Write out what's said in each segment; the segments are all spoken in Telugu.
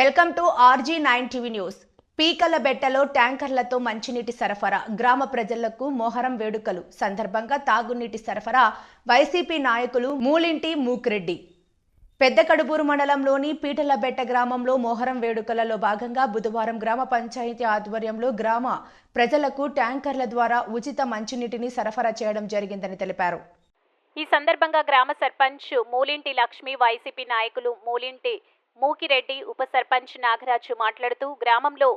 Welcome to RG9 TV news. పీకలబెట్టలో ట్యాంకర్లతో మంచినీటి సరఫరా, గ్రామ ప్రజలకు మొహరం వేడుకలు సందర్భంగా తాగునీటి సరఫరా వైసీపీ నాయకులు మూలింటి మూకిరెడ్డి. పెద్దకడుబూరు మండలంలోని పీటలబెట్ట గ్రామంలో మొహరం వేడుకలలో భాగంగా బుధవారం గ్రామ పంచాయతీ ఆధ్వర్యంలో గ్రామ ప్రజలకు ట్యాంకర్ల ద్వారా ఉచిత మంచినీటిని సరఫరా చేయడం జరిగిందని తెలిపారు. ఈ సందర్భంగా గ్రామ సర్పంచ్ మూలింటి లక్ష్మి, వైసీపీ నాయకులు మూలింటి మూకిరెడ్డి, ఉప సర్పంచ్ నాగరాజు మాట్లాడుతూ గ్రామంలో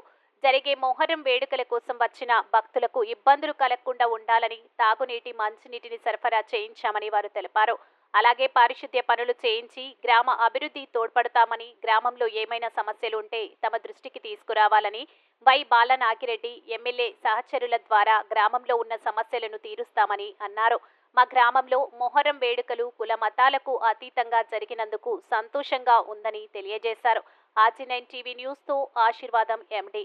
జరిగే మొహరం వేడుకల కోసం వచ్చిన భక్తులకు ఇబ్బందులు కలగకుండా ఉండాలని తాగునీటి, మంచినీటిని సరఫరా చేయించామని వారు తెలిపారు. అలాగే పారిశుద్ధ్య పనులు చేయించి గ్రామ అభివృద్ధి తోడ్పడతామని, గ్రామంలో ఏమైనా సమస్యలు ఉంటే తమ దృష్టికి తీసుకురావాలని, వై బాలనాగిరెడ్డి ఎమ్మెల్యే సహచరుల ద్వారా గ్రామంలో ఉన్న సమస్యలను తీరుస్తామని అన్నారు. మా గ్రామంలో మొహరం వేడుకలు కుల మతాలకు అతీతంగా జరిగినందుకు సంతోషంగా ఉందని తెలియజేశారు. RG9 టీవీ న్యూస్ తో ఆశీర్వాదం MD.